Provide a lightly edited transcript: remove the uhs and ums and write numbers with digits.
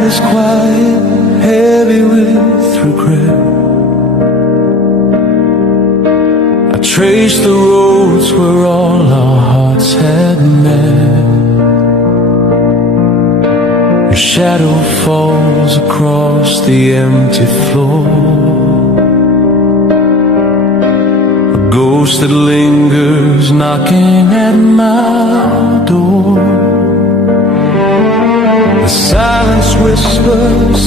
night is quiet, heavy with regret. I trace the roads where all our hearts had met. Your shadow falls across the empty floor, a ghost that lingers knocking at my door. The silence whispers